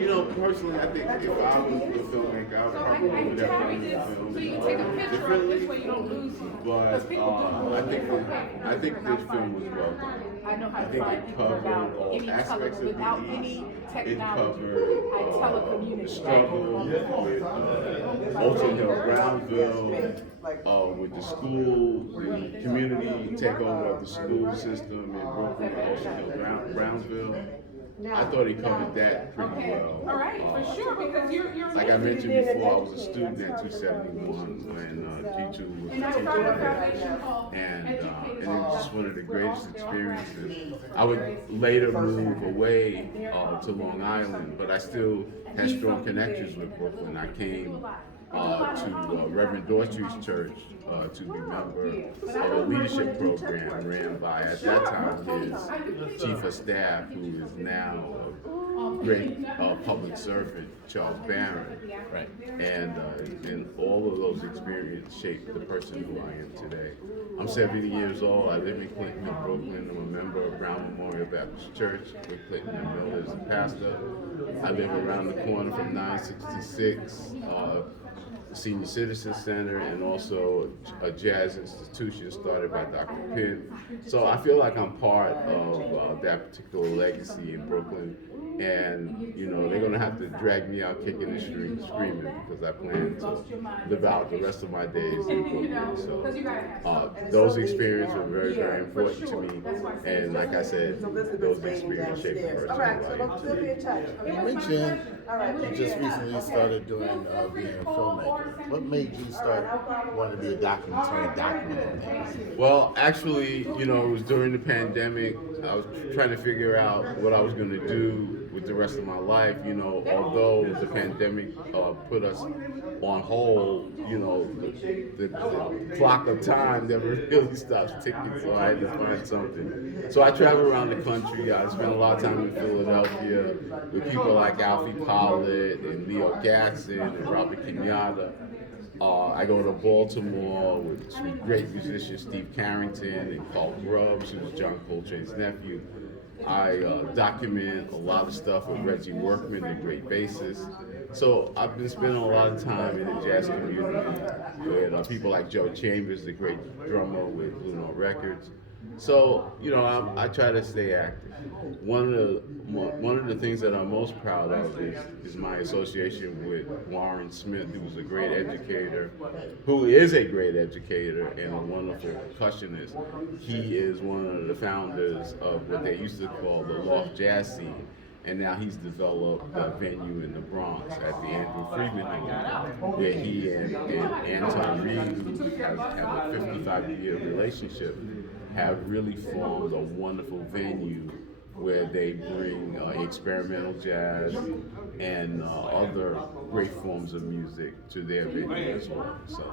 You know, personally, I think if I was a filmmaker, I would probably would have done the film differently. But I think this film was well done. I think it covered all aspects of the East. It covered the struggle with Ocean Hill, Brownsville, with the school, the community takeover of the school system in Brooklyn, Ocean Hill, Brownsville. I thought he covered that pretty well. All right, for sure, because you're Like I mentioned before, I was a student at 271 when G2 was and a that's part of the teacher, foundation called and it education. was just one of the greatest experiences. I would later move away to Long Island, but I still had strong connections with Brooklyn. I came to Reverend Dorsey's church to be a member of a leadership program ran by, at that time, his chief of staff, who is now a great public servant, Charles Barron. Right. And all of those experiences shaped the person who I am today. I'm 70 years old. I live in Clinton, Brooklyn. I'm a member of Brown Memorial Baptist Church with Clinton and Miller as a pastor. I live around the corner from 966. Senior Citizen Center, and also a jazz institution started by Dr. Penn. So I feel like I'm part of that particular legacy in Brooklyn. And, you know, they're going to have to drag me out kicking and screaming because I plan to live out the rest of my days in Brooklyn. So those experiences were very, very important to me. And like I said, those experiences shaped the person who I am today. You mentioned you just recently started doing being a filmmaker. What made you start wanting to be a documenting things? Well, actually, you know, it was during the pandemic. I was trying to figure out what I was going to do with the rest of my life. You know, although the pandemic put us on hold, you know, the clock of time never really stops ticking, so I had to find something. So I travel around the country. I spent a lot of time in Philadelphia with people like Alfie Pollard and Leo Gasson and Robert Kenyatta. I go to Baltimore with some great musicians, Steve Carrington and Carl Grubbs, who was John Coltrane's nephew. I document a lot of stuff with Reggie Workman, the great bassist. So I've been spending a lot of time in the jazz community with people like Joe Chambers, the great drummer with Blue Note Records. So, you know, I try to stay active. One of the things that I'm most proud of is my association with Warren Smith, who's a great educator, who is a great educator and a wonderful percussionist. He is one of the founders of what they used to call the Loft Jazz Scene. And now he's developed a venue in the Bronx at the Andrew Freeman Home, where he and Anton Reed, who have a 55-year relationship, have really formed a wonderful venue where they bring experimental jazz and other great forms of music to their venue as well. So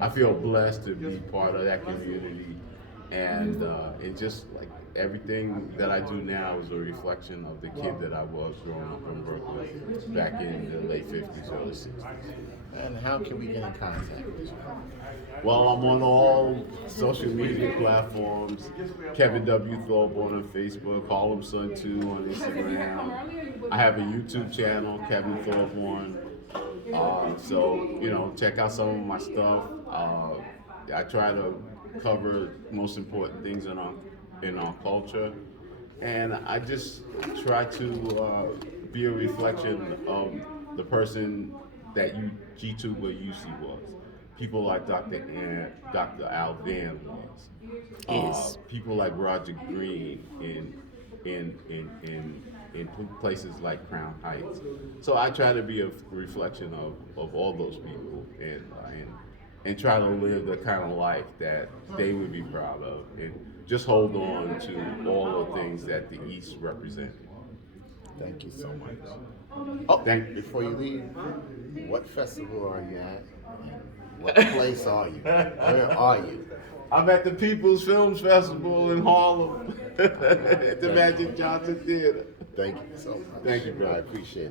I feel blessed to be part of that community, and just like everything that I do now is a reflection of the kid that I was growing up in Brooklyn back in the late 50s, early 60s. And how can we get in contact with you? Well, I'm on all social media platforms. Kevin W. Thorborn on Facebook, Harlem Sun 2 on Instagram. I have a YouTube channel, Kevin Thorborn. So, you know, check out some of my stuff. I try to cover most important things in our culture. And I just try to be a reflection of the person that G2 UC was. People like Dr. Al Van was. People like Roger Green in places like Crown Heights. So I try to be a reflection of all those people and try to live the kind of life that they would be proud of, and just hold on to all the things that the East represents. Thank you so much. Oh, before you leave, what festival are you at? And what place are you? Where are you? I'm at the People's Films Festival in Harlem at the Magic Johnson Theater. Thank you so much. Thank you, bro. I appreciate it.